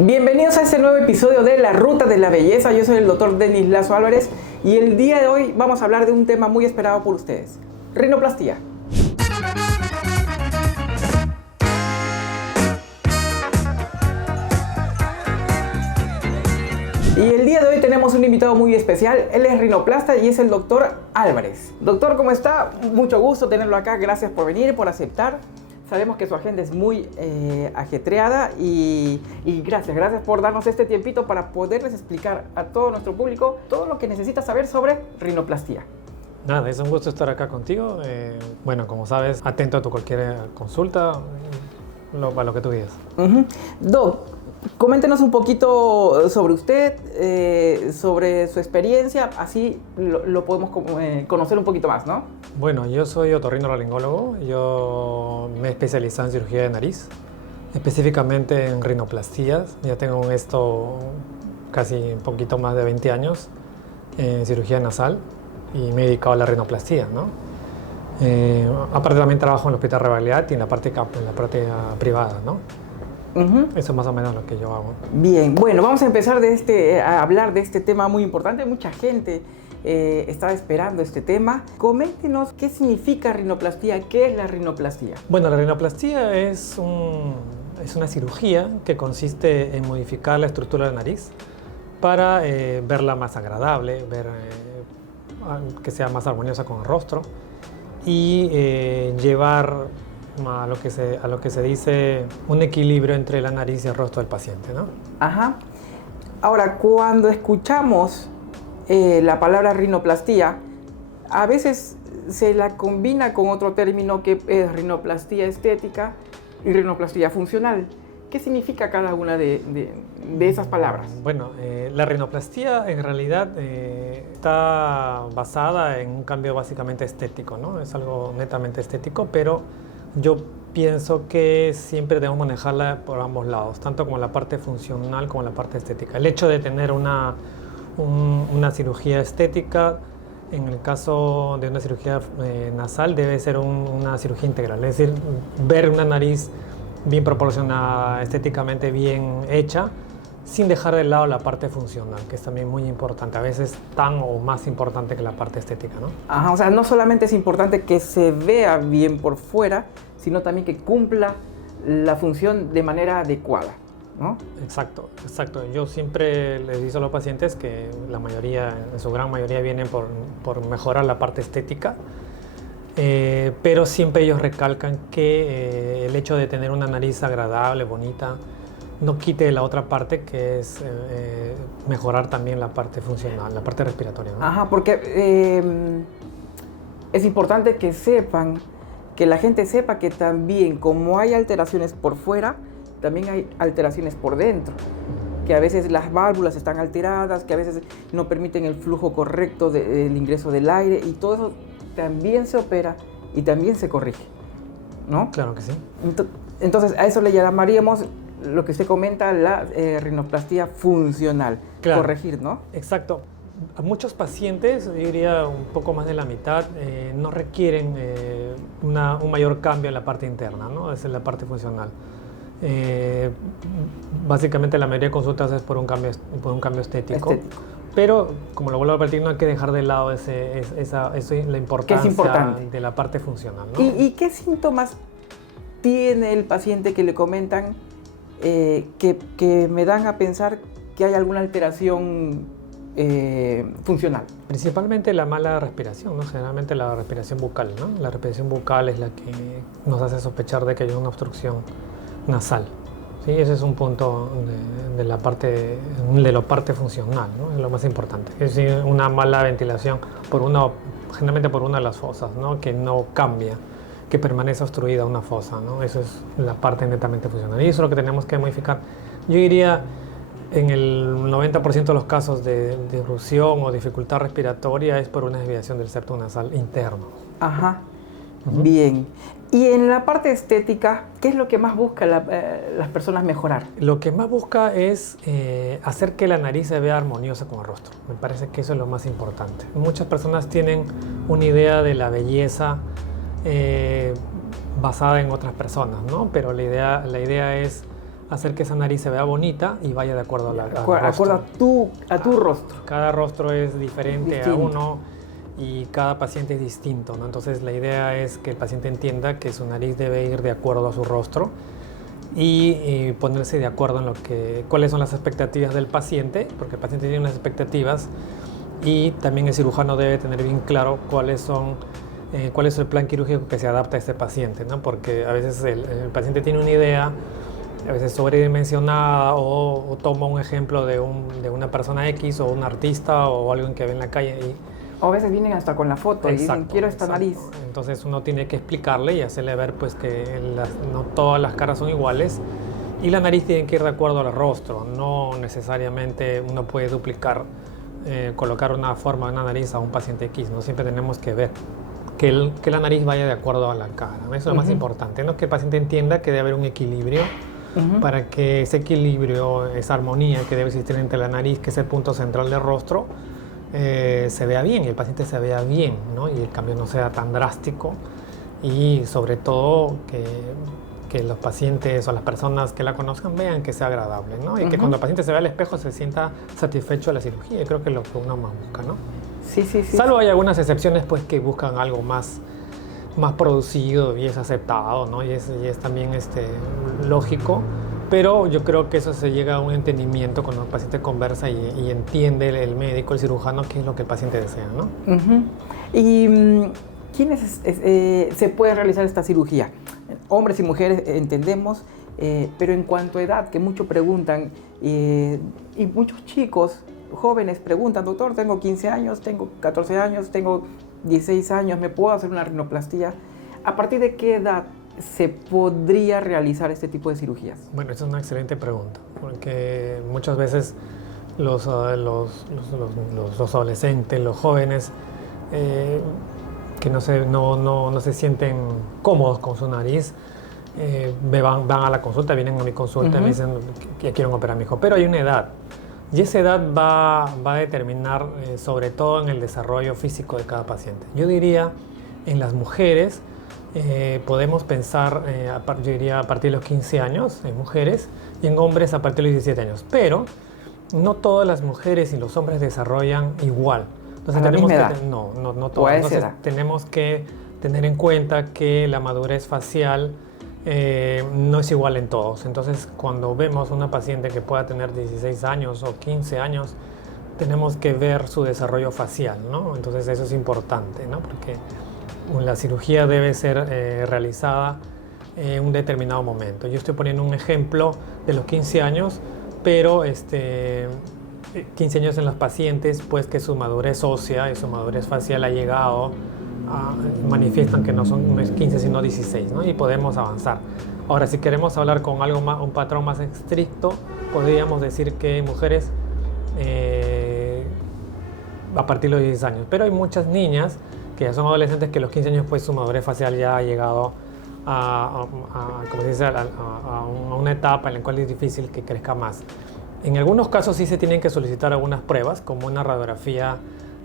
Bienvenidos a este nuevo episodio de La Ruta de la Belleza. Yo soy el doctor Denis Lazo Álvarez y el día de hoy vamos a hablar de un tema muy esperado por ustedes: rinoplastia. Y el día de hoy tenemos un invitado muy especial. Él es rinoplasta y es el doctor Álvarez. Doctor, ¿cómo está? Mucho gusto tenerlo acá. Gracias por venir, por aceptar. Sabemos que su agenda es muy ajetreada y gracias por darnos este tiempito para poderles explicar a todo nuestro público todo lo que necesita saber sobre rinoplastia. Nada, es un gusto estar acá contigo. Bueno, como sabes, atento a tu cualquier consulta, a lo que tú digas. Doc, coméntenos un poquito sobre usted, sobre su experiencia, así lo podemos conocer un poquito más, ¿no? Bueno, yo soy otorrinolaringólogo. Yo me he especializado en cirugía de nariz, específicamente en rinoplastías. Ya tengo casi un poquito más de 20 años en cirugía nasal y me he dedicado a la rinoplastía, ¿no? Aparte también trabajo en el Hospital Revalidad y en la parte privada, ¿no? Eso es más o menos lo que yo hago. Bien, bueno, vamos a empezar a hablar de este tema muy importante. Mucha gente estaba esperando este tema. Coméntenos qué significa rinoplastia, qué es la rinoplastia. Bueno, la rinoplastia es una cirugía que consiste en modificar la estructura de la nariz para verla más agradable, que sea más armoniosa con el rostro y llevar a lo que se dice un equilibrio entre la nariz y el rostro del paciente, ¿no? Ajá. Ahora, cuando escuchamos la palabra rinoplastia, a veces se la combina con otro término que es rinoplastia estética y rinoplastia funcional. ¿Qué significa cada una de esas palabras? Bueno, la rinoplastia en realidad está basada en un cambio básicamente estético, ¿no? Es algo netamente estético, pero yo pienso que siempre debemos manejarla por ambos lados, tanto como la parte funcional como la parte estética. El hecho de tener una cirugía estética, en el caso de una cirugía nasal, debe ser una cirugía integral, es decir, ver una nariz bien proporcionada, estéticamente bien hecha, sin dejar de lado la parte funcional, que es también muy importante, a veces tan o más importante que la parte estética, ¿no? Ajá, o sea, no solamente es importante que se vea bien por fuera, sino también que cumpla la función de manera adecuada, ¿no? Exacto. Yo siempre les digo a los pacientes que la mayoría, en su gran mayoría, vienen por mejorar la parte estética, pero siempre ellos recalcan que el hecho de tener una nariz agradable, bonita, no quite la otra parte, que es mejorar también la parte funcional, la parte respiratoria, ¿no? Ajá, porque es importante que la gente sepa que también, como hay alteraciones por fuera, también hay alteraciones por dentro, que a veces las válvulas están alteradas, que a veces no permiten el flujo correcto del ingreso del aire, y todo eso también se opera y también se corrige, ¿no? Claro que sí. Entonces a eso le llamaríamos lo que usted comenta, la rinoplastia funcional. Claro. Corregir, ¿no? Exacto. A muchos pacientes, yo diría un poco más de la mitad, no requieren un mayor cambio en la parte interna, ¿no? Esa es la parte funcional. Básicamente la mayoría de consultas es por un cambio estético. Pero, como lo vuelvo a repetir, no hay que dejar de lado la importancia de la parte funcional, ¿no? ¿Y qué síntomas tiene el paciente que le comentan que me dan a pensar que hay alguna alteración funcional? Principalmente la mala respiración, ¿no? Generalmente la respiración bucal, ¿no? La respiración bucal es la que nos hace sospechar de que hay una obstrucción nasal. ¿Sí? Ese es un punto de la parte funcional, ¿no? Es lo más importante. Es decir, una mala ventilación generalmente por una de las fosas, ¿no? Que no cambia, que permanece obstruida una fosa, ¿no? Eso es la parte netamente funcional. Y eso es lo que tenemos que modificar. Yo diría, en el 90% de los casos de erupción o dificultad respiratoria es por una desviación del septo nasal interno. Ajá. Bien. Y en la parte estética, ¿qué es lo que más busca las personas mejorar? Lo que más busca es hacer que la nariz se vea armoniosa con el rostro. Me parece que eso es lo más importante. Muchas personas tienen una idea de la belleza basada en otras personas, ¿no? Pero la idea es hacer que esa nariz se vea bonita y vaya de acuerdo al acuerdo rostro. a tu rostro. Cada rostro es diferente Distinto. a uno y cada paciente es distinto, ¿no? Entonces la idea es que el paciente entienda que su nariz debe ir de acuerdo a su rostro y ponerse de acuerdo en cuáles son las expectativas del paciente, porque el paciente tiene unas expectativas y también el cirujano debe tener bien claro cuál es el plan quirúrgico que se adapta a este paciente, ¿no? Porque a veces el paciente tiene una idea, a veces sobredimensionada, o toma un ejemplo de una persona X o un artista o alguien que ve en la calle. O a veces vienen hasta con la foto y dicen, quiero esta nariz. Entonces uno tiene que explicarle y hacerle ver pues, que no todas las caras son iguales y la nariz tiene que ir de acuerdo al rostro. No necesariamente uno puede duplicar, colocar una forma de una nariz a un paciente X. No siempre tenemos que ver que la nariz vaya de acuerdo a la cara. Eso es lo más importante, ¿no? Que el paciente entienda que debe haber un equilibrio para que ese equilibrio, esa armonía que debe existir entre la nariz, que es el punto central del rostro, se vea bien y el paciente se vea bien, ¿no? Y el cambio no sea tan drástico y sobre todo que los pacientes o las personas que la conozcan vean que sea agradable, ¿no? Y que cuando el paciente se vea al espejo se sienta satisfecho de la cirugía. Creo que es lo que uno más busca, ¿no? Sí. Salvo hay algunas excepciones pues que buscan algo más producido y es aceptado, ¿no? Y es también lógico. Pero yo creo que eso se llega a un entendimiento cuando el paciente conversa y entiende el médico, el cirujano, qué es lo que el paciente desea, ¿no? ¿Y quiénes se puede realizar esta cirugía? Hombres y mujeres entendemos, pero en cuanto a edad, que muchos preguntan, y muchos chicos jóvenes preguntan, doctor, tengo 15 años, tengo 14 años, tengo 16 años, ¿me puedo hacer una rinoplastia? ¿A partir de qué edad se podría realizar este tipo de cirugías? Bueno, esa es una excelente pregunta, porque muchas veces los adolescentes, los jóvenes, que no se sienten cómodos con su nariz, van a la consulta, vienen a mi consulta y me dicen que quieren operar a mi hijo, pero hay una edad. Y esa edad va a determinar sobre todo en el desarrollo físico de cada paciente. Yo diría en las mujeres podemos pensar, yo diría a partir de los 15 años en mujeres y en hombres a partir de los 17 años. Pero no todas las mujeres y los hombres desarrollan igual. Entonces, no todas. Entonces tenemos que tener en cuenta que la madurez facial no es igual en todos. Entonces, cuando vemos una paciente que pueda tener 16 años o 15 años, tenemos que ver su desarrollo facial, ¿no? Entonces, eso es importante, ¿no? Porque la cirugía debe ser realizada en un determinado momento. Yo estoy poniendo un ejemplo de los 15 años, pero 15 años en los pacientes, pues que su madurez ósea y su madurez facial ha llegado manifiestan que no es 15 sino 16, ¿no? Y podemos avanzar. Ahora, si queremos hablar con un patrón más estricto, podríamos decir que mujeres a partir de los 16 años. Pero hay muchas niñas que ya son adolescentes que a los 15 años pues su madurez facial ya ha llegado como se dice, a una etapa en la cual es difícil que crezca más. En algunos casos sí se tienen que solicitar algunas pruebas, como una radiografía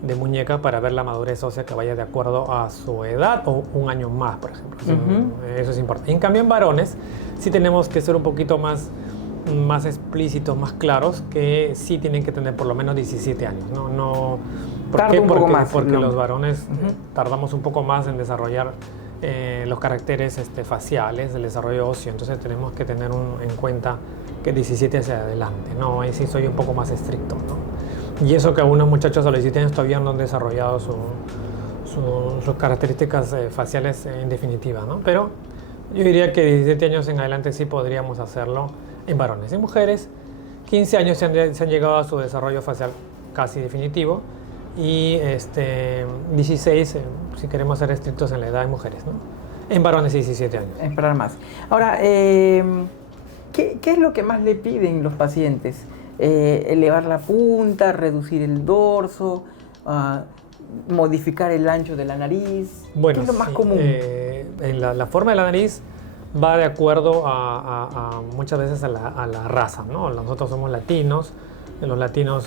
de muñeca para ver la madurez ósea que vaya de acuerdo a su edad o un año más, por ejemplo. Eso es importante. En cambio, en varones sí tenemos que ser un poquito más explícitos, más claros, que sí tienen que tener por lo menos 17 años. ¿Por qué? Porque los varones tardamos un poco más en desarrollar los caracteres faciales, el desarrollo óseo. Entonces tenemos que tener en cuenta que 17 hacia adelante. Ahí sí soy un poco más estricto, ¿no? Y eso que algunos muchachos a los 17 años todavía no han desarrollado sus características faciales en definitiva, ¿no? Pero yo diría que 17 años en adelante sí podríamos hacerlo en varones. En mujeres, 15 años se han llegado a su desarrollo facial casi definitivo y 16 si queremos ser estrictos en la edad de mujeres, ¿no? En varones 17 años. Esperar más. Ahora, ¿qué es lo que más le piden los pacientes? Elevar la punta, reducir el dorso, modificar el ancho de la nariz. Bueno, ¿qué es lo más común? La forma de la nariz va de acuerdo a muchas veces a la raza, ¿no? Nosotros somos latinos, los latinos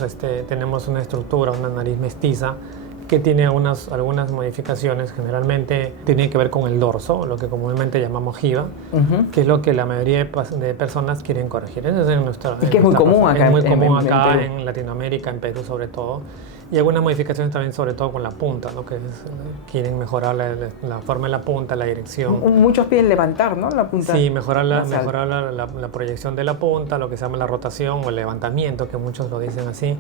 tenemos una estructura, una nariz mestiza que tiene algunas modificaciones, generalmente tienen que ver con el dorso, lo que comúnmente llamamos jiba, que es lo que la mayoría de personas quieren corregir. Eso es y que es muy común acá. Es muy común acá en Latinoamérica, en Perú sobre todo. Y algunas modificaciones también, sobre todo con la punta, ¿no? Quieren mejorar la forma de la punta, la dirección. Muchos piden levantar, ¿no? La punta. Sí, mejorar la proyección de la punta, lo que se llama la rotación o el levantamiento, que muchos lo dicen así.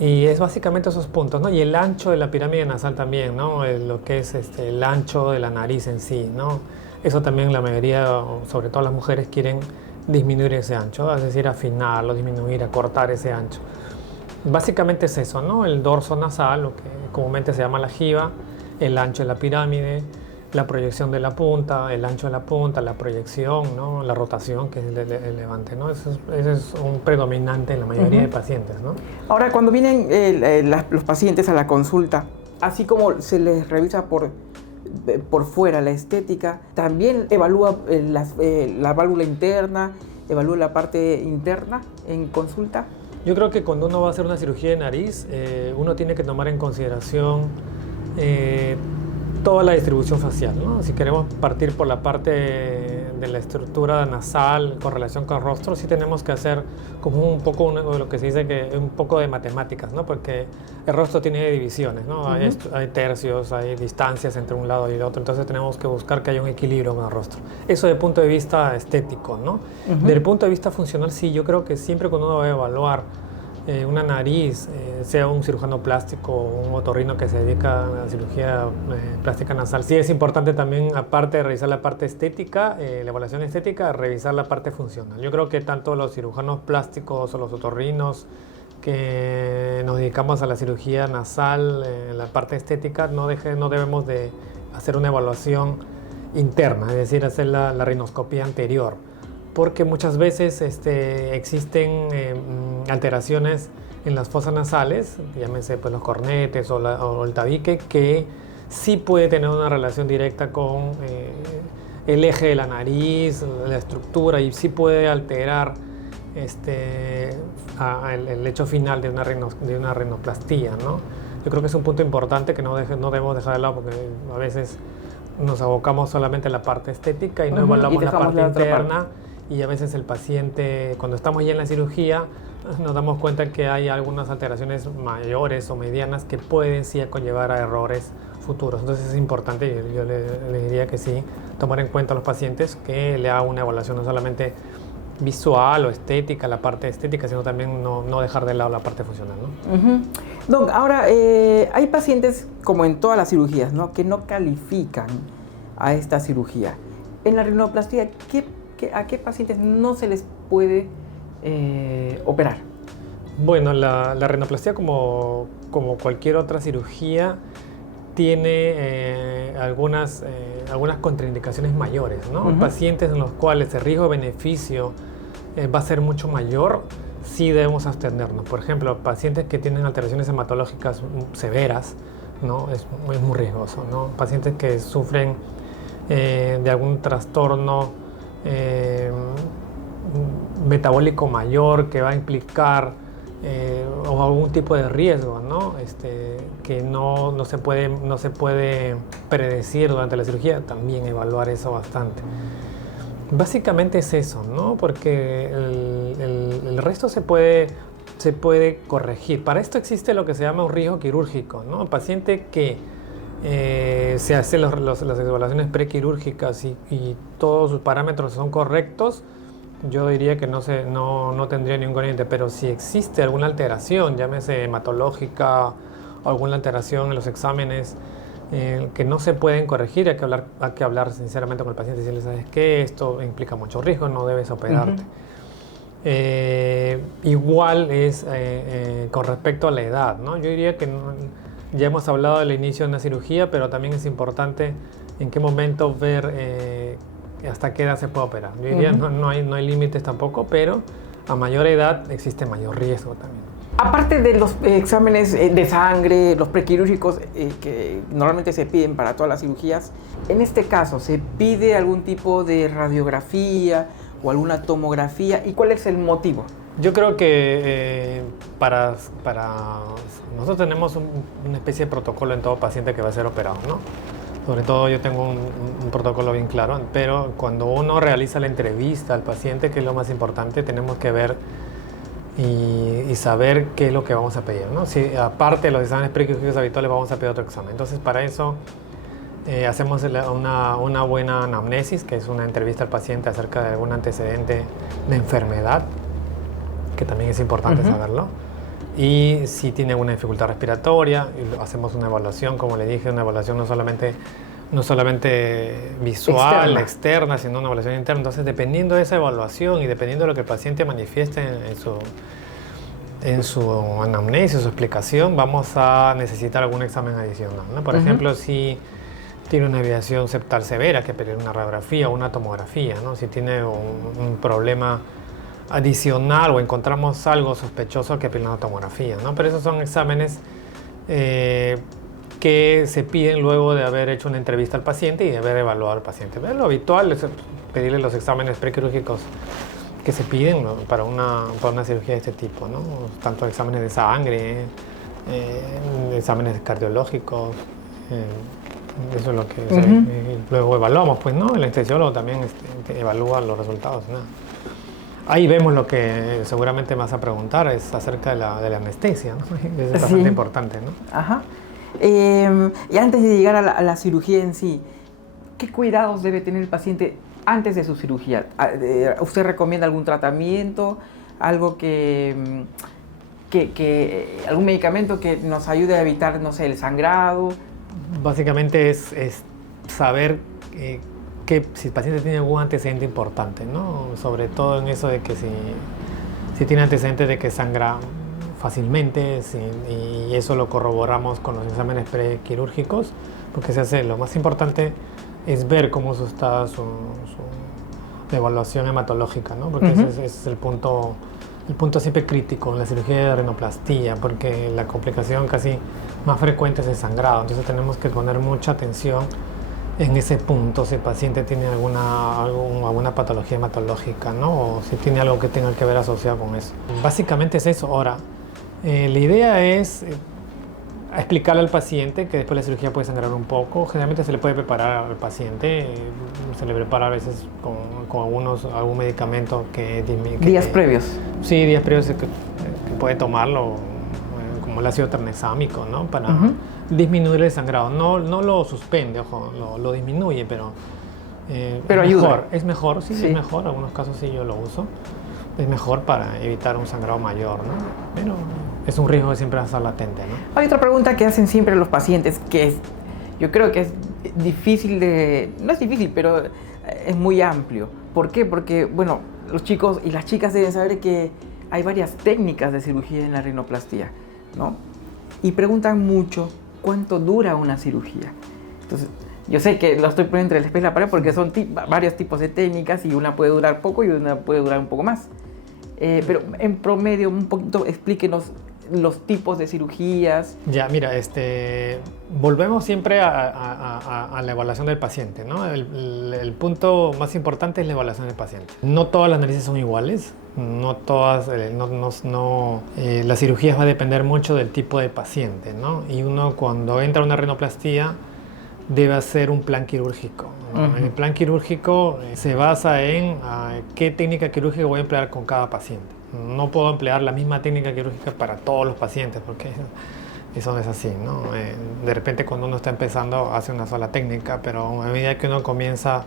Y es básicamente esos puntos, ¿no? Y el ancho de la pirámide nasal también, ¿no? Lo que es el ancho de la nariz en sí, ¿no? Eso también la mayoría, sobre todo las mujeres, quieren disminuir ese ancho, es decir, afinarlo, disminuir, acortar ese ancho. Básicamente es eso, ¿no? El dorso nasal, lo que comúnmente se llama la jiba, el ancho de la pirámide, la proyección de la punta, el ancho de la punta, la proyección, ¿no? La rotación, que es el levante, ¿no? Ese es un predominante en la mayoría de pacientes, ¿no? Ahora, cuando vienen los pacientes a la consulta, así como se les revisa por fuera la estética, también evalúa la válvula interna, evalúa la parte interna en consulta. Yo creo que cuando uno va a hacer una cirugía de nariz, uno tiene que tomar en consideración toda la distribución facial, ¿no? Si queremos partir por la parte de la estructura nasal con relación con el rostro, sí tenemos que hacer como un poco lo que se dice que un poco de matemáticas, ¿no? Porque el rostro tiene divisiones, ¿no? Hay tercios, hay distancias entre un lado y el otro, entonces tenemos que buscar que haya un equilibrio con el rostro. Eso desde el punto de vista estético, ¿no? Desde el punto de vista funcional, sí, yo creo que siempre cuando uno va a evaluar una nariz, sea un cirujano plástico o un otorrino que se dedica a la cirugía plástica nasal, sí es importante también, aparte de revisar la parte estética, la evaluación estética, revisar la parte funcional. Yo creo que tanto los cirujanos plásticos o los otorrinos que nos dedicamos a la cirugía nasal, la parte estética, no debemos de hacer una evaluación interna, es decir, hacer la rinoscopía anterior, porque muchas veces existen alteraciones en las fosas nasales, llámense pues, los cornetes o el tabique, que sí puede tener una relación directa con el eje de la nariz, la estructura, y sí puede alterar el hecho final de una rinoplastía, ¿no? Yo creo que es un punto importante que no debemos dejar de lado, porque a veces nos abocamos solamente a la parte estética y no evaluamos la parte interna. Y a veces el paciente, cuando estamos ya en la cirugía, nos damos cuenta que hay algunas alteraciones mayores o medianas que pueden sí conllevar a errores futuros. Entonces es importante, yo le diría que sí, tomar en cuenta a los pacientes que le haga una evaluación no solamente visual o estética, la parte estética, sino también no dejar de lado la parte funcional, ¿no? Doc, ahora hay pacientes, como en todas las cirugías, ¿no?, que no califican a esta cirugía. En la rinoplastia, ¿a qué pacientes no se les puede operar? Bueno, la rinoplastia, como cualquier otra cirugía, tiene algunas contraindicaciones mayores, ¿no? Pacientes en los cuales el riesgo-beneficio va a ser mucho mayor, sí debemos abstenernos. Por ejemplo, pacientes que tienen alteraciones hematológicas severas, ¿no? Es muy riesgoso, ¿no? Pacientes que sufren de algún trastorno metabólico mayor que va a implicar o algún tipo de riesgo, ¿no? Que no se puede predecir durante la cirugía, también evaluar eso bastante. Básicamente es eso, ¿no? Porque el resto se puede corregir. Para esto existe lo que se llama un riesgo quirúrgico, ¿no? El paciente que se hacen las evaluaciones prequirúrgicas y todos sus parámetros son correctos, yo diría que no tendría ningún inconveniente. Pero si existe alguna alteración, llámese hematológica o alguna alteración en los exámenes que no se pueden corregir, hay que hablar sinceramente con el paciente y decirle, ¿sabes qué? Esto implica mucho riesgo, no debes operarte. Igual es con respecto a la edad, ¿no? Yo diría que ya hemos hablado del inicio de una cirugía, pero también es importante en qué momento ver hasta qué edad se puede operar. Yo diría no hay límites tampoco, pero a mayor edad existe mayor riesgo también. Aparte de los exámenes de sangre, los prequirúrgicos que normalmente se piden para todas las cirugías, en este caso, ¿se pide algún tipo de radiografía o alguna tomografía? ¿Y cuál es el motivo? Yo creo que para nosotros tenemos una especie de protocolo en todo paciente que va a ser operado, ¿no? Sobre todo yo tengo un protocolo bien claro, pero cuando uno realiza la entrevista al paciente, que es lo más importante, tenemos que ver y saber qué es lo que vamos a pedir, ¿no? Si aparte de los exámenes prequirúrgicos habituales vamos a pedir otro examen. Entonces para eso hacemos una buena anamnesis, que es una entrevista al paciente acerca de algún antecedente de enfermedad, que también es importante saberlo. Y si tiene alguna dificultad respiratoria, hacemos una evaluación, como le dije, una evaluación no solamente visual, externa, sino una evaluación interna. Entonces, dependiendo de esa evaluación y dependiendo de lo que el paciente manifieste en su anamnesis, su explicación, vamos a necesitar algún examen adicional, ¿no? Por ejemplo, si tiene una desviación septal severa, que pedir una radiografía o una tomografía, ¿no? Si tiene un problema adicional o encontramos algo sospechoso, que pedir una tomografía, ¿no? Pero esos son exámenes que se piden luego de haber hecho una entrevista al paciente y de haber evaluado al paciente. Lo habitual es pedirle los exámenes prequirúrgicos que se piden, ¿no? para una cirugía de este tipo, ¿no? Tanto exámenes de sangre, exámenes cardiológicos, eso es lo que luego evaluamos, pues, ¿no? El anestesiólogo también evalúa los resultados, ¿no? Ahí vemos lo que seguramente me vas a preguntar, es acerca de la anestesia, ¿no? Es bastante importante, ¿no? Ajá. Y antes de llegar a la cirugía en sí, ¿qué cuidados debe tener el paciente antes de su cirugía? ¿Usted recomienda algún tratamiento, algo algún medicamento que nos ayude a evitar, no sé, el sangrado? Básicamente es saber que si el paciente tiene algún antecedente importante, ¿no? Sobre todo en eso de que si tiene antecedentes de que sangra fácilmente, y eso lo corroboramos con los exámenes prequirúrgicos, porque lo más importante es ver cómo está su evaluación hematológica, ¿no? Porque ese es el punto siempre crítico en la cirugía de rinoplastía, porque la complicación casi más frecuente es el sangrado. Entonces tenemos que poner mucha atención en ese punto, si el paciente tiene alguna patología hematológica, ¿no? O si tiene algo que tenga que ver asociado con eso. Básicamente es eso. Ahora, la idea es explicarle al paciente que después de la cirugía puede sangrar un poco. Generalmente se le puede preparar al paciente, se le prepara a veces con algún medicamento ¿Días previos? Sí, días previos que puede tomarlo, como el ácido tranexámico, ¿no? Para disminuir el sangrado. No lo suspende, ojo, lo disminuye, pero ayuda. Es mejor, sí, es mejor. En algunos casos sí yo lo uso. Es mejor para evitar un sangrado mayor, ¿no? Pero es un riesgo que siempre va a estar latente, ¿no? Hay otra pregunta que hacen siempre los pacientes, que yo creo que es difícil no es difícil, pero es muy amplio. ¿Por qué? Porque, bueno, los chicos y las chicas deben saber que hay varias técnicas de cirugía en la rinoplastía, ¿no? Y preguntan mucho cuánto dura una cirugía. Entonces, yo sé que lo estoy poniendo entre el espejo y la pared porque son varios tipos de técnicas y una puede durar poco y una puede durar un poco más. Pero en promedio, un poquito, explíquenos los tipos de cirugías. Ya, mira, volvemos siempre a la evaluación del paciente, ¿no? El punto más importante es la evaluación del paciente. No todas las narices son iguales, no todas, las cirugías va a depender mucho del tipo de paciente, ¿no? Y uno cuando entra a una rinoplastía debe hacer un plan quirúrgico, ¿no? El plan quirúrgico se basa en qué técnica quirúrgica voy a emplear con cada paciente. No puedo emplear la misma técnica quirúrgica para todos los pacientes porque eso no es así, ¿no? De repente cuando uno está empezando hace una sola técnica, pero a medida que uno comienza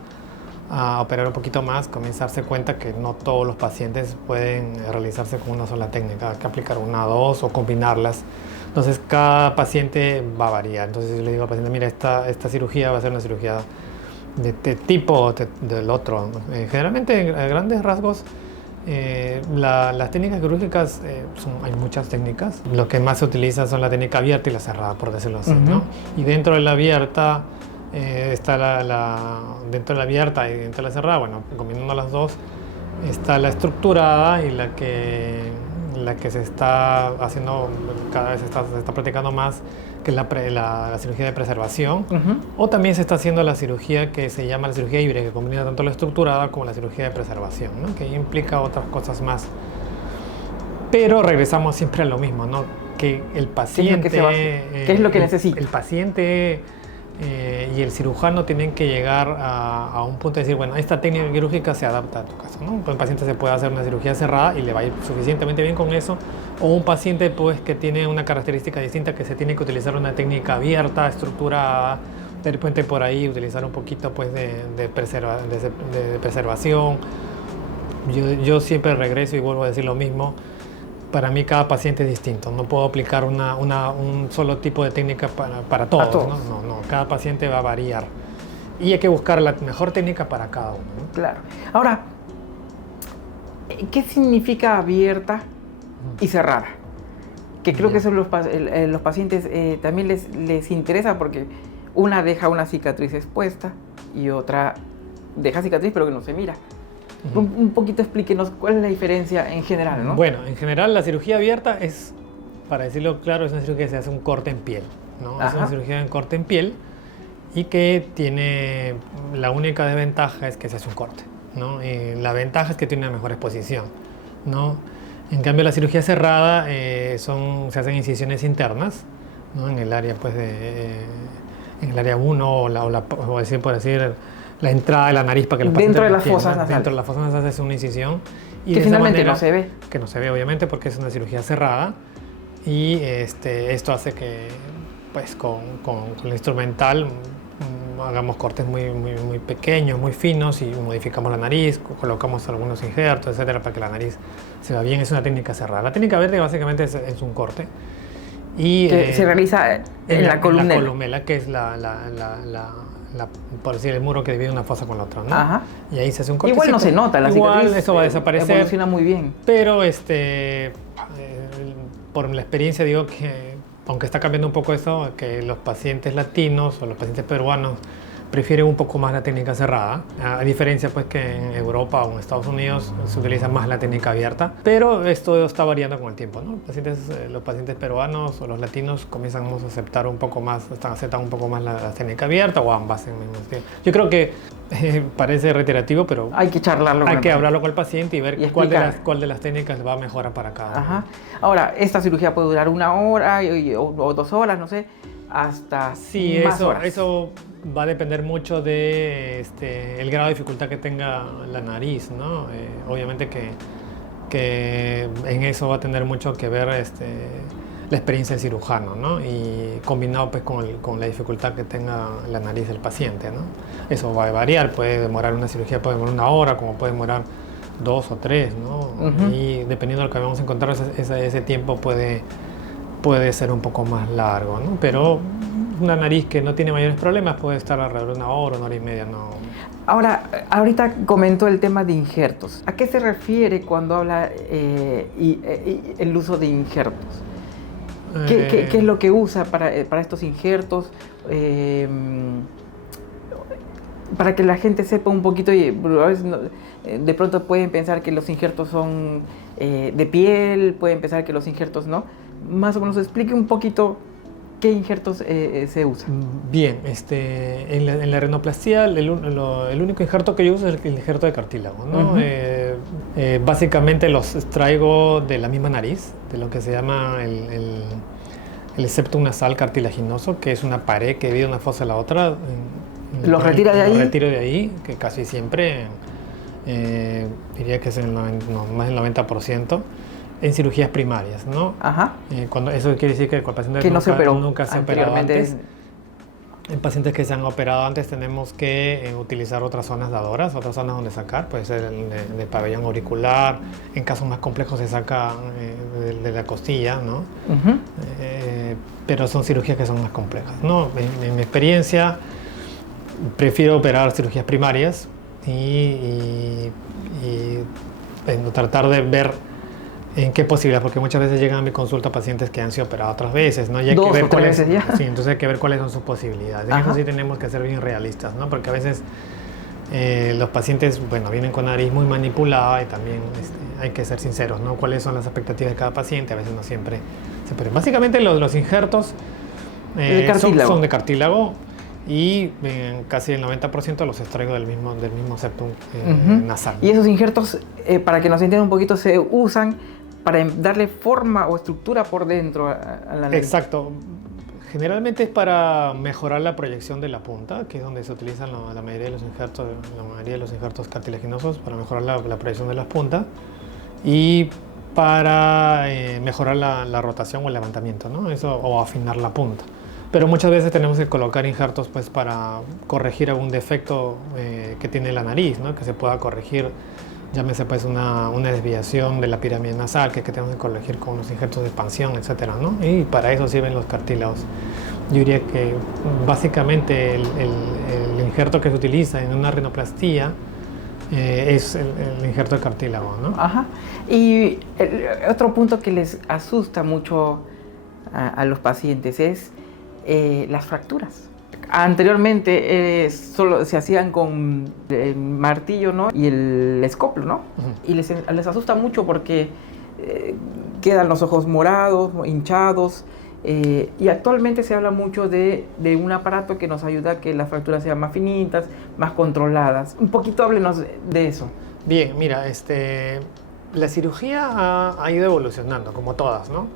a operar un poquito más, comienza a darse cuenta que no todos los pacientes pueden realizarse con una sola técnica. Hay que aplicar una, dos o combinarlas. Entonces cada paciente va a variar. Entonces yo le digo al paciente, mira, esta cirugía va a ser una cirugía de este tipo o del otro. Generalmente, a grandes rasgos, las técnicas quirúrgicas, hay muchas técnicas. Lo que más se utiliza son la técnica abierta y la cerrada, por decirlo así, ¿no? Y dentro de la abierta está dentro de la abierta y dentro de la cerrada, bueno, combinando las dos, está la estructurada y la que se está haciendo, cada vez se está practicando más, que es la cirugía de preservación. O también se está haciendo la cirugía que se llama la cirugía híbrida, que combina tanto la estructurada como la cirugía de preservación, ¿no? Que implica otras cosas más Pero regresamos siempre a lo mismo, ¿no? Que el paciente... ¿Qué es lo que necesita? El paciente y el cirujano tienen que llegar a un punto de decir, bueno, esta técnica quirúrgica se adapta a tu caso, ¿no? El paciente se puede hacer una cirugía cerrada y le va a ir suficientemente bien con eso, o un paciente pues que tiene una característica distinta, que se tiene que utilizar una técnica abierta, estructurada, de repente por ahí utilizar un poquito pues de preservación. Yo siempre regreso y vuelvo a decir lo mismo. Para mí cada paciente es distinto, no puedo aplicar un solo tipo de técnica para todos, ¿no? Cada paciente va a variar y hay que buscar la mejor técnica para cada uno, ¿no? Claro. Ahora, ¿qué significa abierta y cerrada? Que creo que eso los pacientes también les interesa, porque una deja una cicatriz expuesta y otra deja cicatriz pero que no se mira. Un poquito explíquenos cuál es la diferencia en general, ¿no? Bueno, en general la cirugía abierta es, para decirlo claro, es una cirugía que se hace un corte en piel, ¿no? Es una cirugía en corte en piel y que tiene, la única desventaja es que se hace un corte, ¿no? Y la ventaja es que tiene una mejor exposición, ¿no? En cambio la cirugía cerrada se hacen incisiones internas, ¿no? En el área pues en el área 1 por decir la entrada de la nariz para que los pacientes dentro de las fosas nasales. Dentro de las fosas nasales es una incisión. Y que de finalmente esa manera, no se ve. Que no se ve, obviamente, porque es una cirugía cerrada. Y esto hace que, pues, con el instrumental hagamos cortes muy pequeños, muy finos, y modificamos la nariz, colocamos algunos injertos, etcétera, para que la nariz se vea bien. Es una técnica cerrada. La técnica verde básicamente es un corte. Y, que se realiza en la columela. En la columela, que es por decir, el muro que divide una fosa con la otra, ¿no? Ajá. Y ahí se hace un corte. Igual no se nota, la cicatriz eso va a desaparecer. Evoluciona muy bien. Pero por la experiencia digo que, aunque está cambiando un poco eso, que los pacientes latinos o los pacientes peruanos prefieren un poco más la técnica cerrada, a diferencia pues que en Europa o en Estados Unidos se utiliza más la técnica abierta, pero esto está variando con el tiempo, ¿no? Los pacientes peruanos o los latinos comienzan a aceptar un poco más, aceptan un poco más la técnica abierta, o ambas. Yo creo que parece reiterativo, pero hay que charlarlo. Hay que hablarlo con el paciente y ver cuál de las técnicas va a mejorar para cada uno. Ahora, esta cirugía puede durar 1 hora o 2 horas, no sé, hasta más horas. Eso va a depender mucho de el grado de dificultad que tenga la nariz, ¿no? Obviamente que en eso va a tener mucho que ver la experiencia del cirujano, ¿no? Y combinado pues con la dificultad que tenga la nariz del paciente, ¿no? Eso va a variar, puede demorar una cirugía, puede demorar 1 hora, como puede demorar 2 o 3, ¿no? Y dependiendo de lo que vamos a encontrar, ese tiempo puede ser un poco más largo, ¿no? Pero una nariz que no tiene mayores problemas puede estar alrededor de 1 hora, 1 hora y media, ¿no? Ahora, ahorita comentó el tema de injertos. ¿A qué se refiere cuando habla el uso de injertos? ¿Qué es lo que usa para estos injertos? Para que la gente sepa un poquito, y a veces de pronto pueden pensar que los injertos son de piel, pueden pensar que los injertos no. Más o menos explique un poquito qué injertos se usan. Bien, en la rinoplastia el único injerto que yo uso es el injerto de cartílago, ¿no? Básicamente los extraigo de la misma nariz, de lo que se llama el septum nasal cartilaginoso, que es una pared que divide una fosa a la otra. ¿Los retira de ahí? Los retiro de ahí, que casi siempre, diría que es más del 90%. En cirugías primarias, ¿no? Ajá. Eso quiere decir que el paciente que nunca se ha operado antes. En pacientes que se han operado antes tenemos que utilizar otras zonas dadoras, otras zonas donde sacar, puede ser el pabellón auricular, en casos más complejos se saca de la costilla, ¿no? Pero son cirugías que son más complejas, ¿no? En mi experiencia prefiero operar cirugías primarias y tratar de ver en qué posibilidades, porque muchas veces llegan a mi consulta pacientes que han sido operados otras veces, ¿no? Y hay 2 que ver o 3 veces ya. Sí, entonces hay que ver cuáles son sus posibilidades. En eso sí tenemos que ser bien realistas, ¿no? Porque a veces los pacientes, vienen con nariz muy manipulada y también hay que ser sinceros, ¿no? Cuáles son las expectativas de cada paciente, a veces no siempre se pueden. Básicamente los injertos son de cartílago y casi el 90% los extraigo del mismo septum nasal. Y esos injertos, para que nos entiendan un poquito, se usan para darle forma o estructura por dentro a la nariz. Exacto. Generalmente es para mejorar la proyección de la punta, que es donde se utilizan la mayoría de los injertos cartilaginosos para mejorar la proyección de las puntas y para mejorar la rotación o el levantamiento, ¿no? Eso, o afinar la punta. Pero muchas veces tenemos que colocar injertos pues, para corregir algún defecto que tiene la nariz, ¿no? Que se pueda corregir, llámese pues una desviación de la pirámide nasal que tenemos que corregir con los injertos de expansión, etcétera, ¿no? Y para eso sirven los cartílagos. Yo diría que básicamente el injerto que se utiliza en una rinoplastía es el injerto de cartílago, ¿no? Ajá. Y otro punto que les asusta mucho a los pacientes es las fracturas. Anteriormente solo se hacían con el martillo, ¿no? Y el escoplo, ¿no? Y les asusta mucho porque quedan los ojos morados, hinchados. Y actualmente se habla mucho de un aparato que nos ayuda a que las fracturas sean más finitas, más controladas. Un poquito háblenos de eso. Bien, mira, la cirugía ha ido evolucionando, como todas, ¿no?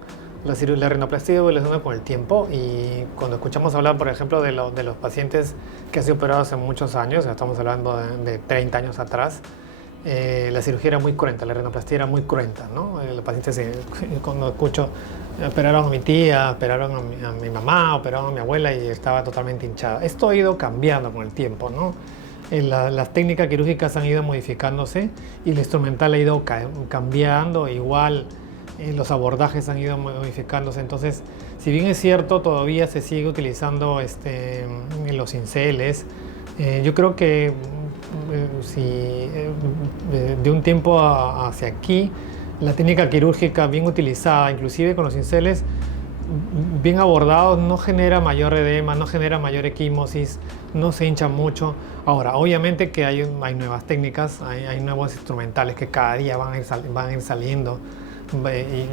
La rinoplastía evoluciona con el tiempo y cuando escuchamos hablar, por ejemplo, de los pacientes que han sido operados hace muchos años, estamos hablando de 30 años atrás, la cirugía era muy cruenta, la rinoplastía era muy cruenta, ¿no? Los pacientes, cuando escucho, operaron a mi tía, operaron a mi mamá, operaron a mi abuela y estaba totalmente hinchada. Esto ha ido cambiando con el tiempo, ¿no? Las técnicas quirúrgicas han ido modificándose y el instrumental ha ido cambiando, igual los abordajes han ido modificándose. Entonces, si bien es cierto, todavía se sigue utilizando los cinceles, yo creo que de un tiempo hacia aquí, la técnica quirúrgica bien utilizada, inclusive con los cinceles bien abordados, no genera mayor edema, no genera mayor equimosis, no se hincha mucho. Ahora, obviamente que hay nuevas técnicas, hay nuevos instrumentales que cada día van a ir saliendo.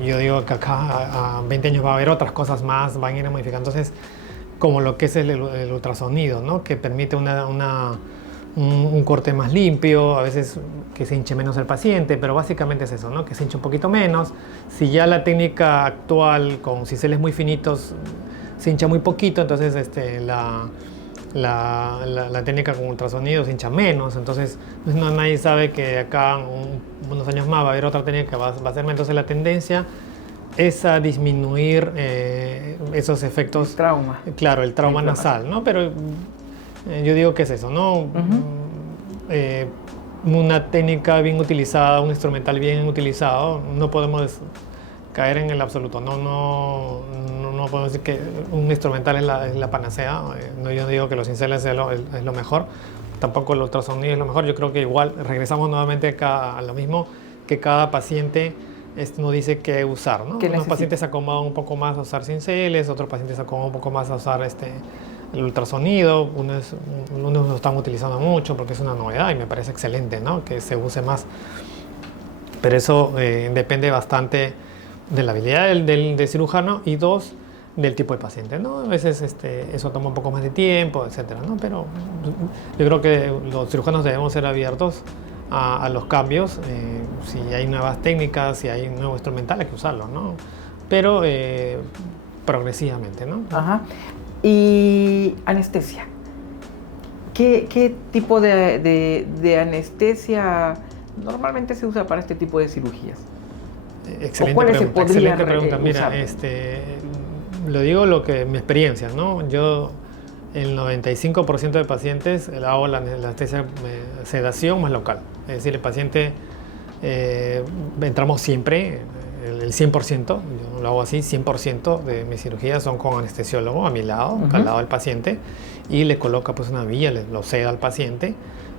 Y yo digo que acá a 20 años va a haber otras cosas más, van a ir modificando. Entonces, como lo que es el ultrasonido, ¿no? Que permite un corte más limpio, a veces que se hinche menos el paciente, pero básicamente es eso, ¿no? Que se hinche un poquito menos. Si ya la técnica actual con cinceles muy finitos se hincha muy poquito, entonces la técnica con ultrasonido se hincha menos, entonces nadie sabe que acá unos años más va a haber otra técnica que va a ser menos. Entonces la tendencia es a disminuir esos efectos. El trauma. Claro, el trauma nasal, ¿no? Pero yo digo que es eso, ¿no? Una técnica bien utilizada, un instrumental bien utilizado, no podemos caer en el absoluto, no podemos decir que un instrumental es la panacea. Yo digo que los cinceles es lo mejor, tampoco el ultrasonido es lo mejor. Yo creo que igual regresamos nuevamente a lo mismo, que cada paciente nos dice qué usar, ¿no? Unos pacientes se acomodan un poco más a usar cinceles, otros pacientes se acomodan un poco más a usar el ultrasonido, unos lo están utilizando mucho porque es una novedad y me parece excelente, ¿no? Que se use más. Pero eso depende bastante de la habilidad del cirujano y dos, del tipo de paciente, ¿no? A veces eso toma un poco más de tiempo, etcétera, ¿no? Pero yo creo que los cirujanos debemos ser abiertos a los cambios. Si hay nuevas técnicas, si hay nuevo instrumental, hay que usarlo, ¿no? Pero progresivamente, ¿no? Ajá. Y anestesia. ¿Qué tipo de anestesia normalmente se usa para este tipo de cirugías? Excelente pregunta. Mira, lo digo mi experiencia, ¿no? Yo, el 95% de pacientes hago la anestesia sedación más local. Es decir, el paciente, entramos siempre, el 100%, yo lo hago así, 100% de mis cirugías son con anestesiólogo a mi lado, al lado del paciente, y le coloca pues una vía, lo seda al paciente,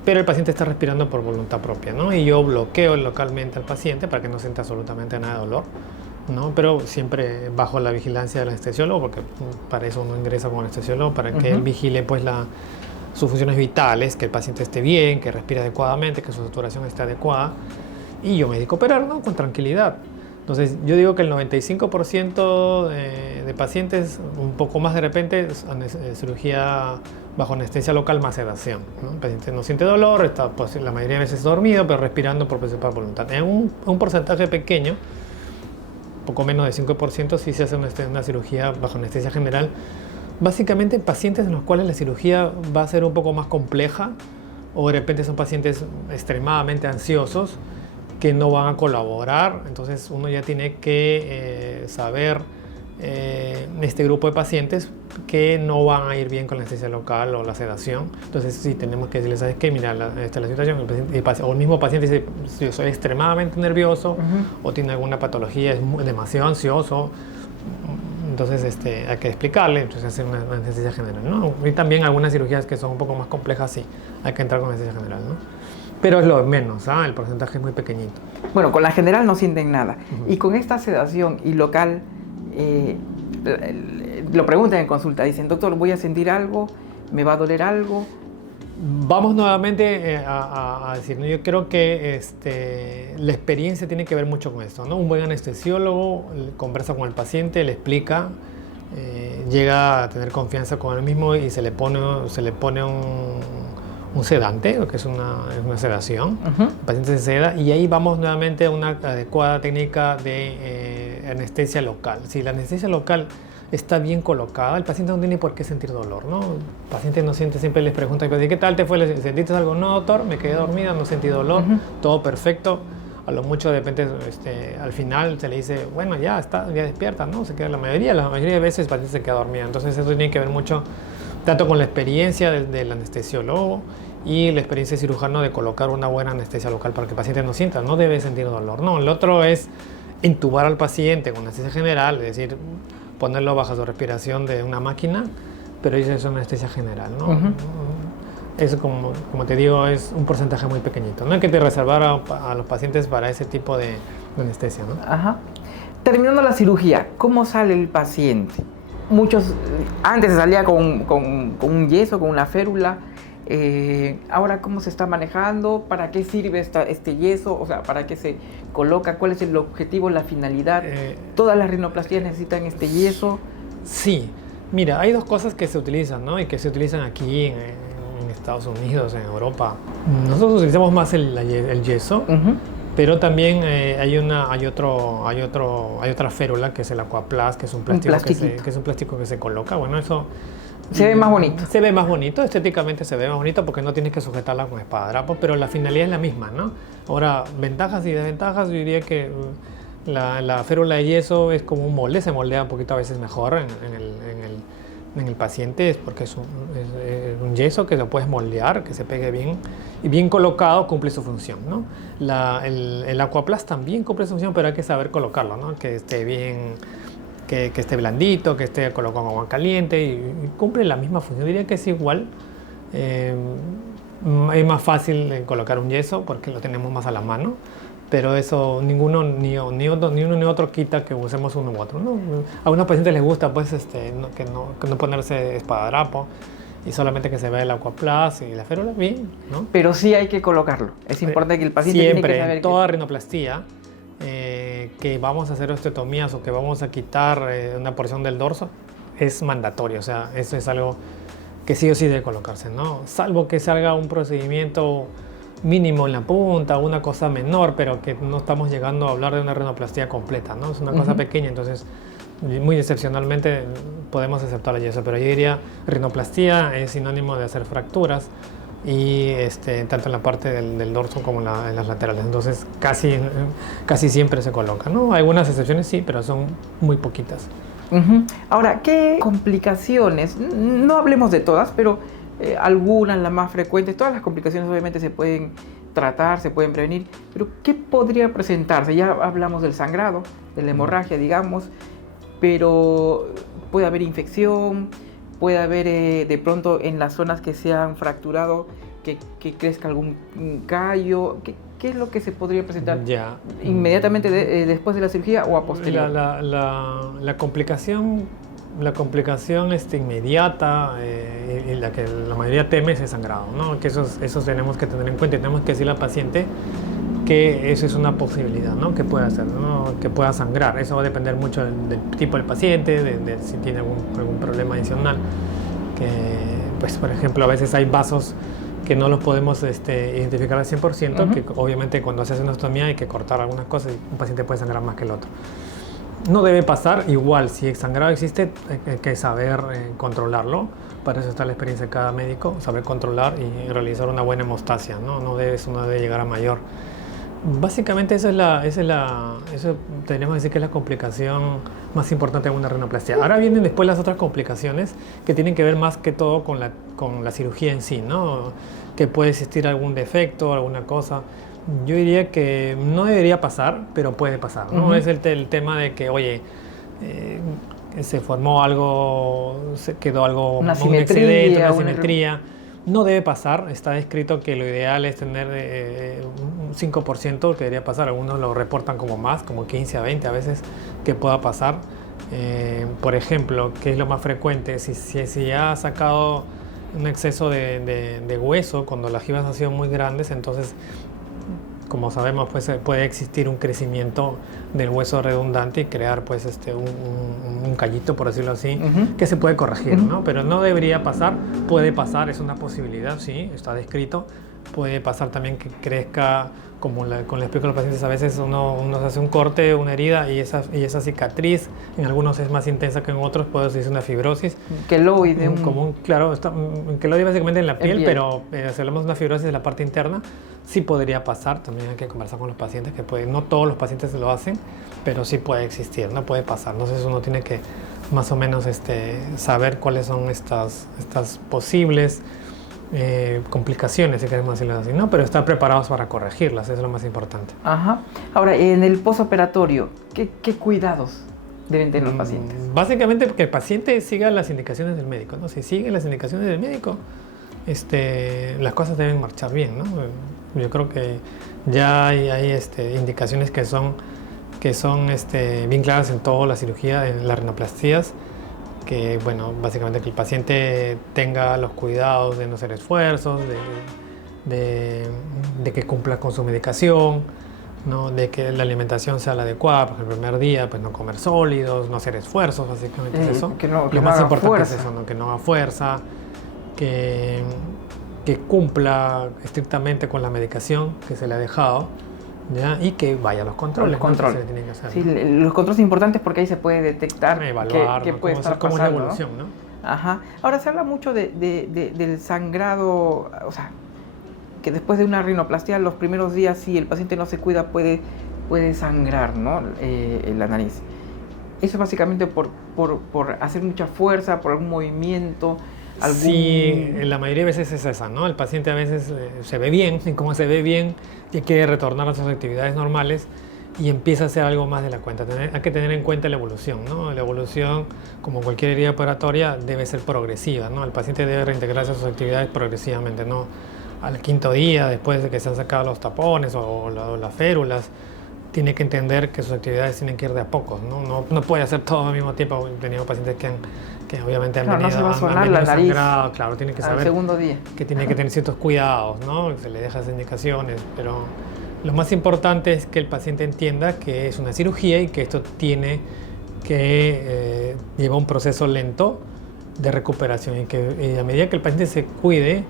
pero el paciente está respirando por voluntad propia, ¿no? Y yo bloqueo localmente al paciente para que no sienta absolutamente nada de dolor, ¿no? Pero siempre bajo la vigilancia del anestesiólogo, porque para eso uno ingresa con anestesiólogo, para que él vigile pues sus funciones vitales, que el paciente esté bien, que respire adecuadamente, que su saturación esté adecuada, y yo me dedico a operar, ¿no? Con tranquilidad. Entonces, yo digo que el 95% de pacientes, un poco más de repente, cirugía bajo anestesia local más sedación, ¿no? El paciente no siente dolor, está pues, la mayoría de veces dormido, pero respirando por principal voluntad. En un porcentaje pequeño poco menos de 5% sí se hace una cirugía bajo anestesia general. Básicamente pacientes en los cuales la cirugía va a ser un poco más compleja o de repente son pacientes extremadamente ansiosos que no van a colaborar, entonces uno ya tiene que saber este grupo de pacientes que no van a ir bien con la anestesia local o la sedación. Entonces sí tenemos que decirles, ¿sabes qué? Mira, esta es la situación, o el mismo paciente dice, yo soy extremadamente nervioso o tiene alguna patología, es demasiado ansioso. Entonces hay que explicarle, entonces hacer una anestesia general, ¿no? Y también algunas cirugías que son un poco más complejas, sí, hay que entrar con anestesia general, ¿no? Pero es lo menos, ¿ah? El porcentaje es muy pequeñito. Bueno, con la general no sienten nada. Y con esta sedación y local, lo preguntan en consulta, dicen, doctor, voy a sentir algo, me va a doler algo. Vamos nuevamente a decir, ¿no? Yo creo que la experiencia tiene que ver mucho con esto, ¿no? Un buen anestesiólogo conversa con el paciente, le explica, llega a tener confianza con él mismo y se le pone un sedante, que es una sedación. El paciente se seda y ahí vamos nuevamente a una adecuada técnica de anestesia local. Si la anestesia local está bien colocada, el paciente no tiene por qué sentir dolor, ¿no? El paciente no siente, siempre les pregunta, ¿qué tal te fue? ¿Sentiste algo? No, doctor, me quedé dormida, no sentí dolor, todo perfecto. A lo mucho de repente al final se le dice, bueno, ya despierta, ¿no? Se queda la mayoría de veces el paciente se queda dormido. Entonces eso tiene que ver mucho tanto con la experiencia del anestesiólogo y la experiencia del cirujano de colocar una buena anestesia local para que el paciente no sienta, no debe sentir dolor. No, el otro es intubar al paciente con anestesia general, es decir, ponerlo bajo su respiración de una máquina, pero eso es una anestesia general, ¿no? Eso, como te digo, es un porcentaje muy pequeñito. No hay que reservar a los pacientes para ese tipo de anestesia, ¿no? Terminando la cirugía, ¿cómo sale el paciente? Muchos, antes se salía con un yeso, con una férula. Ahora, ¿cómo se está manejando? ¿Para qué sirve este yeso? O sea, ¿para qué se coloca? ¿Cuál es el objetivo, la finalidad? ¿Todas las rinoplastías necesitan este yeso? Sí. Mira, hay dos cosas que se utilizan, ¿no? Y que se utilizan aquí en Estados Unidos, en Europa. Nosotros utilizamos más el yeso, pero también hay otra férula que es el Aquaplast, que es un plástico que se coloca. Bueno, eso se ve más bonito. Se ve más bonito, estéticamente se ve más bonito porque no tienes que sujetarla con espadadrapo, pero la finalidad es la misma, ¿no? Ahora, ventajas y desventajas, yo diría que la férula de yeso es como un molde, se moldea un poquito a veces mejor en el paciente, es porque es un yeso que lo puedes moldear, que se pegue bien y bien colocado cumple su función, ¿no? El Aquaplast también cumple su función, pero hay que saber colocarlo, ¿no? Que esté bien, que esté blandito, que esté colocado con agua caliente y cumple la misma función. Diría que es igual. Es más fácil colocar un yeso porque lo tenemos más a la mano, pero eso ni uno ni otro quita que usemos uno u otro, ¿no? A algunos pacientes les gusta pues que no ponerse espadadrapo y solamente que se vea el Aquaplast y la férula, bien, ¿no? Pero sí hay que colocarlo. Es importante que el paciente siempre, tiene que saber en toda rinoplastía que vamos a hacer osteotomías o que vamos a quitar una porción del dorso, es mandatorio, o sea, eso es algo que sí o sí debe colocarse, ¿no? Salvo que salga un procedimiento mínimo en la punta, una cosa menor, pero que no estamos llegando a hablar de una rinoplastía completa, ¿no? Es una cosa pequeña, entonces muy excepcionalmente podemos aceptar el yeso, pero yo diría rinoplastía es sinónimo de hacer fracturas y tanto en la parte del dorso como en las laterales, entonces casi siempre se coloca, ¿no? Algunas excepciones sí, pero son muy poquitas. Ahora, ¿qué complicaciones? No hablemos de todas, pero algunas, las más frecuentes, todas las complicaciones obviamente se pueden tratar, se pueden prevenir, pero ¿qué podría presentarse? Ya hablamos del sangrado, de la hemorragia, digamos, pero puede haber infección, puede haber de pronto en las zonas que se han fracturado que crezca algún callo. ¿Qué es lo que se podría presentar inmediatamente después de la cirugía o a posteriori? La complicación inmediata y la que la mayoría teme es el sangrado, ¿no? Que eso tenemos que tener en cuenta y tenemos que decirle al paciente que eso es una posibilidad, ¿no? Que pueda hacer, ¿no? Que pueda sangrar. Eso va a depender mucho del tipo del paciente, de si tiene algún problema adicional. Que, pues, por ejemplo, a veces hay vasos que no los podemos identificar al 100%, que obviamente cuando se hace una ostomía hay que cortar algunas cosas y un paciente puede sangrar más que el otro. No debe pasar. Igual, si el sangrado existe, hay que saber controlarlo. Para eso está la experiencia de cada médico, saber controlar y realizar una buena hemostasia, ¿no? Eso no debe llegar a mayor. Básicamente eso tenemos que decir que es la complicación más importante de una rinoplastia. Ahora vienen después las otras complicaciones que tienen que ver más que todo con la cirugía en sí, ¿no? Que puede existir algún defecto, alguna cosa. Yo diría que no debería pasar, pero puede pasar, ¿no? Es el tema de que, oye, se formó algo, se quedó algo, un excedente, una simetría. No debe pasar, está descrito que lo ideal es tener un 5% que debería pasar, algunos lo reportan como más, como 15 a 20 a veces que pueda pasar. Por ejemplo, ¿qué es lo más frecuente? Si ya ha sacado un exceso de hueso, cuando las jibas han sido muy grandes, entonces, como sabemos, pues puede existir un crecimiento del hueso redundante y crear pues un callito, por decirlo así, que se puede corregir, ¿no? Pero no debería pasar, puede pasar, es una posibilidad, sí, está descrito. Puede pasar también que crezca, como le explico a los pacientes, a veces uno se hace un corte, una herida y esa cicatriz, en algunos es más intensa que en otros, puede ser una fibrosis. Queloide. Claro, un queloide básicamente en la piel, pero si hablamos de una fibrosis de la parte interna, sí podría pasar. También hay que conversar con los pacientes, no todos los pacientes lo hacen, pero sí puede existir, no puede pasar. Entonces uno tiene que más o menos saber cuáles son estas posibles complicaciones, si queremos decirlo así, ¿no? Pero estar preparados para corregirlas, eso es lo más importante. Ajá. Ahora, en el posoperatorio, ¿qué cuidados deben tener los pacientes? Básicamente que el paciente siga las indicaciones del médico, ¿no? Si sigue las indicaciones del médico, las cosas deben marchar bien, ¿no? Yo creo que ya hay indicaciones que son bien claras en toda la cirugía, en las rinoplastías, que, bueno, básicamente que el paciente tenga los cuidados de no hacer esfuerzos, de que cumpla con su medicación, ¿no? De que la alimentación sea la adecuada, porque el primer día pues no comer sólidos, no hacer esfuerzos, básicamente es eso. Lo más importante es eso, ¿no? Que no haga fuerza, que cumpla estrictamente con la medicación que se le ha dejado, ¿ya? Y que vaya a los controles. Los controles. ¿No? Que se le tienen que hacer, sí, ¿no? los controles son importantes porque ahí se puede detectar evaluar, qué ¿no? puede estar cómo pasando, es la evolución, ¿no? Ajá. Ahora se habla mucho del sangrado, o sea, que después de una rinoplastia, los primeros días, si el paciente no se cuida, puede sangrar, ¿no? La nariz. Eso es básicamente por hacer mucha fuerza, por algún movimiento. Sí, la mayoría de veces es esa, ¿no? El paciente a veces se ve bien, y como se ve bien, y quiere retornar a sus actividades normales y empieza a hacer algo más de la cuenta. Hay que tener en cuenta la evolución, ¿no? La evolución, como cualquier herida operatoria, debe ser progresiva, ¿no? El paciente debe reintegrarse a sus actividades progresivamente, ¿no? Al quinto día, después de que se han sacado los tapones o las férulas, tiene que entender que sus actividades tienen que ir de a pocos, ¿no? No puede hacer todo al mismo tiempo. He tenido pacientes que obviamente han venido, no se va a sonar la nariz sangrado, claro, tiene que saber al segundo día. Que tiene que tener ciertos cuidados, ¿no? Se le deja esas indicaciones, pero lo más importante es que el paciente entienda que es una cirugía y que esto tiene que llevar un proceso lento de recuperación y que a medida que el paciente se cuide,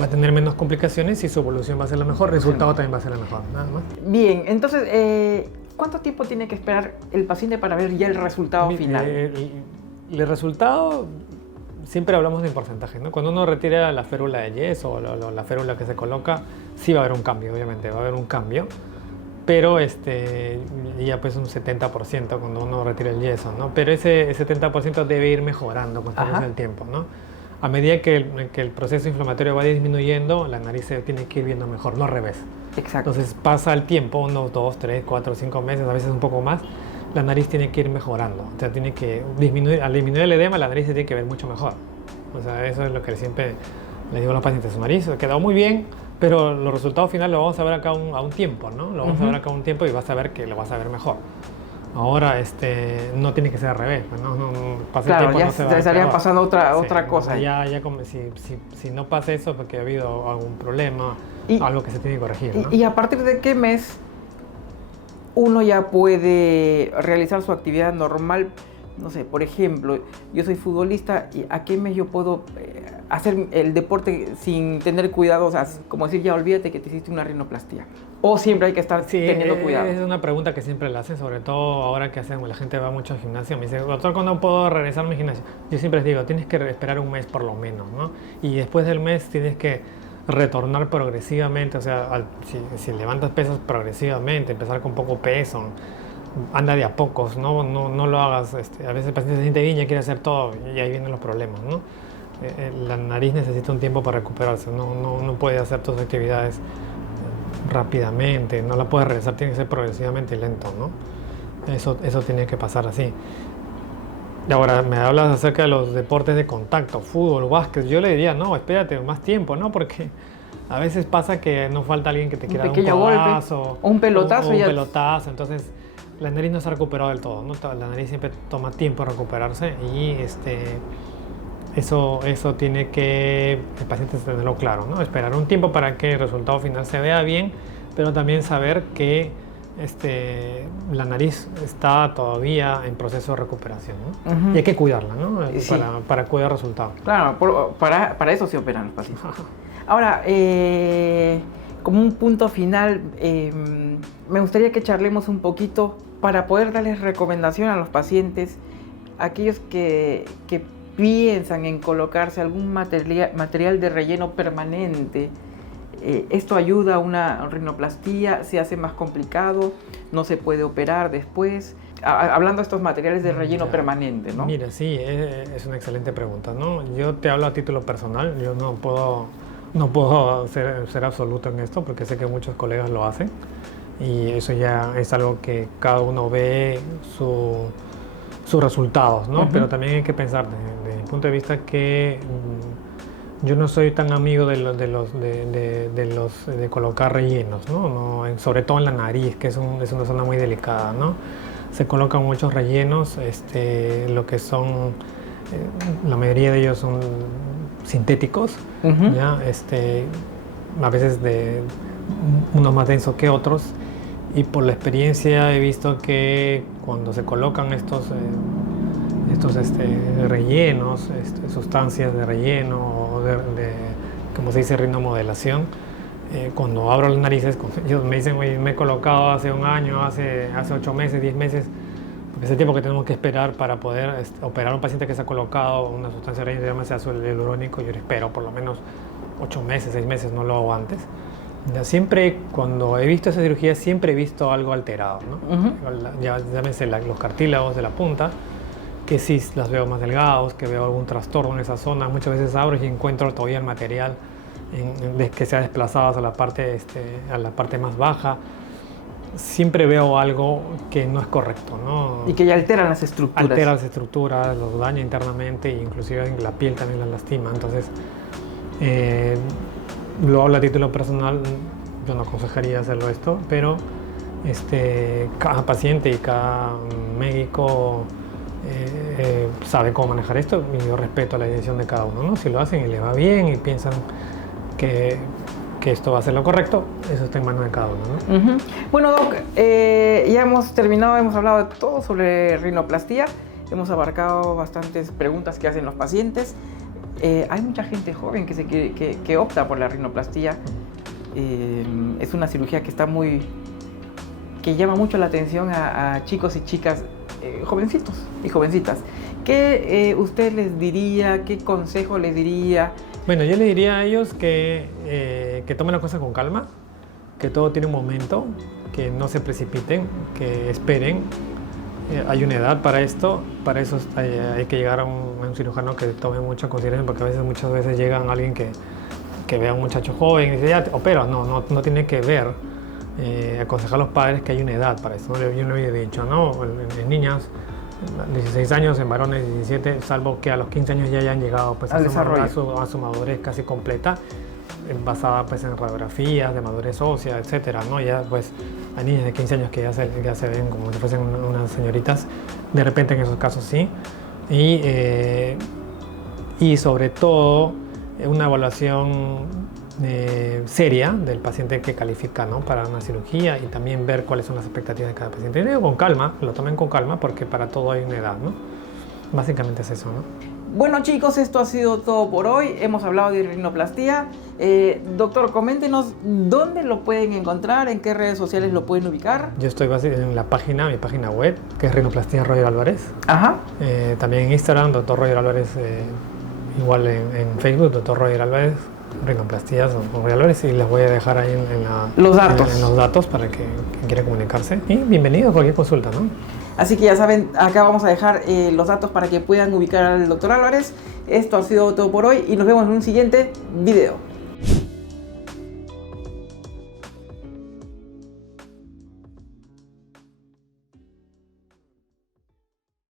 va a tener menos complicaciones y su evolución va a ser la mejor, el resultado también va a ser la mejor, nada más. Bien, entonces, ¿cuánto tiempo tiene que esperar el paciente para ver ya el resultado final? El resultado, siempre hablamos de porcentaje, ¿no? Cuando uno retira la férula de yeso o la férula que se coloca, sí va a haber un cambio, obviamente, va a haber un cambio, pero ya pues un 70% cuando uno retira el yeso, ¿no? Pero ese 70% debe ir mejorando con el tiempo, ¿no? A medida que el proceso inflamatorio va disminuyendo, la nariz se tiene que ir viendo mejor, no al revés. Exacto. Entonces pasa el tiempo, 1, 2, 3, 4, 5 meses, a veces un poco más, la nariz tiene que ir mejorando. O sea, tiene que disminuir, al disminuir el edema, la nariz se tiene que ver mucho mejor. O sea, eso es lo que siempre le digo a los pacientes. Su nariz quedó muy bien, pero los resultados finales los vamos a ver acá a un tiempo, ¿no? Lo vamos a ver acá a un tiempo y vas a ver que lo vas a ver mejor. Ahora, no tiene que ser al revés, ¿no? Pasa claro, el tiempo, ya no se va estaría a pasando otra cosa. Ya como si no pasa eso, porque ha habido algún problema, algo que se tiene que corregir, ¿no? ¿Y a partir de qué mes uno ya puede realizar su actividad normal? no sé, por ejemplo, yo soy futbolista y ¿a qué mes yo puedo hacer el deporte sin tener cuidado? O sea, como decir, ya olvídate que te hiciste una rinoplastia. O siempre hay que estar teniendo cuidado. Es una pregunta que siempre la hacen, sobre todo ahora que hacemos, la gente va mucho al gimnasio. Me dice, doctor, ¿cuándo puedo regresar a mi gimnasio? Yo siempre les digo, tienes que esperar un mes por lo menos, ¿no? Y después del mes tienes que retornar progresivamente, o sea, si levantas pesas progresivamente, empezar con poco peso, anda de a pocos, no lo hagas. A veces el paciente se siente bien, ya quiere hacer todo y ahí vienen los problemas, ¿no? La nariz necesita un tiempo para recuperarse, no puede hacer tus actividades rápidamente, no la puedes regresar, tiene que ser progresivamente lento, ¿no? Eso tiene que pasar así. Y ahora me hablas acerca de los deportes de contacto, fútbol, básquet. Yo le diría, no, espérate más tiempo, ¿no? Porque a veces pasa que no falta alguien que te quiera dar un codazo, o un pelotazo. Un pelotazo, entonces la nariz no se ha recuperado del todo, ¿no? La nariz siempre toma tiempo recuperarse y eso tiene que el paciente tenerlo claro, ¿no? Esperar un tiempo para que el resultado final se vea bien, pero también saber que la nariz está todavía en proceso de recuperación, ¿no? Uh-huh. Y hay que cuidarla, ¿no? Sí. Para cuidar el resultado. Claro, para eso se operan los pacientes. Ahora, como un punto final, me gustaría que charlemos un poquito para poder darles recomendación a los pacientes, aquellos que piensan en colocarse algún material de relleno permanente. ¿Esto ayuda a una rinoplastia? ¿Se hace más complicado? ¿No se puede operar después? Hablando de estos materiales de relleno permanente, ¿no? Mira, sí, es una excelente pregunta, ¿no? Yo te hablo a título personal, yo no puedo ser absoluto en esto porque sé que muchos colegas lo hacen y eso ya es algo que cada uno ve sus resultados, ¿no? Uh-huh. Pero también hay que pensar desde mi punto de vista que yo no soy tan amigo de colocar rellenos, ¿no? Sobre todo en la nariz, que es una zona muy delicada, ¿no? Se colocan muchos rellenos, lo que son, la mayoría de ellos son sintéticos, uh-huh. ¿Ya? A veces unos más densos que otros, y por la experiencia he visto que cuando se colocan estos rellenos, sustancias de relleno o como se dice, rinomodelación, cuando abro las narices, ellos me dicen, oye, me he colocado hace un año, hace 8 meses, 10 meses, porque es el tiempo que tenemos que esperar para poder operar a un paciente que se ha colocado una sustancia de relleno, llamarse ácido hialurónico. Yo espero por lo menos 8 meses, 6 meses, no lo hago antes. Siempre, cuando he visto esa cirugía, siempre he visto algo alterado, ¿no? Uh-huh. Llámense los cartílagos de la punta, que sí las veo más delgados, que veo algún trastorno en esa zona. Muchas veces abro y encuentro todavía el material que se ha desplazado a la parte más baja. Siempre veo algo que no es correcto, ¿no? Y que ya alteran las estructuras. Altera las estructuras, los daña internamente e inclusive en la piel también las lastima. Entonces, lo hablo a título personal, yo no aconsejaría hacerlo esto, pero cada paciente y cada médico sabe cómo manejar esto y yo respeto la decisión de cada uno, ¿no? Si lo hacen y les va bien y piensan que esto va a ser lo correcto, eso está en manos de cada uno, ¿no? Uh-huh. Bueno, Doc, ya hemos terminado, hemos hablado de todo sobre rinoplastia, hemos abarcado bastantes preguntas que hacen los pacientes. Hay mucha gente joven que opta por la rinoplastia. Es una cirugía que llama mucho la atención a chicos y chicas jovencitos y jovencitas. ¿Qué usted les diría? ¿Qué consejo les diría? Bueno, yo les diría a ellos que tomen las cosas con calma, que todo tiene un momento, que no se precipiten, que esperen. Hay una edad para esto, para eso hay que llegar a un cirujano que tome mucha consideración, porque muchas veces llega alguien que ve a un muchacho joven y dice, ya te opero. No tiene que ver. Aconsejar a los padres que hay una edad para eso. Yo no había dicho, ¿no? En niñas, 16 años, en varones 17, salvo que a los 15 años ya hayan llegado pues, a su madurez casi completa, basada pues, en radiografías de madurez ósea, etcétera, ¿no? Ya pues hay niñas de 15 años que ya se ven como si fuesen unas señoritas, de repente en esos casos sí. Y sobre todo una evaluación seria del paciente que califica, ¿no? Para una cirugía, y también ver cuáles son las expectativas de cada paciente. Y digo, con calma, lo tomen con calma porque para todo hay una edad, ¿no? Básicamente es eso, ¿no? Bueno chicos, esto ha sido todo por hoy. Hemos hablado de rinoplastia. Doctor, coméntenos dónde lo pueden encontrar, en qué redes sociales lo pueden ubicar. Yo estoy en mi página web, que es Rinoplastia Roger Álvarez. Ajá. También en Instagram, Dr. Roger Álvarez, igual en Facebook, Dr. Roger Álvarez, Rinoplastías o Roger Álvarez, y les voy a dejar ahí los datos. En los datos para que quien quiera comunicarse. Y bienvenido a cualquier consulta, ¿no? Así que ya saben, acá vamos a dejar los datos para que puedan ubicar al Dr. Álvarez. Esto ha sido todo por hoy y nos vemos en un siguiente video.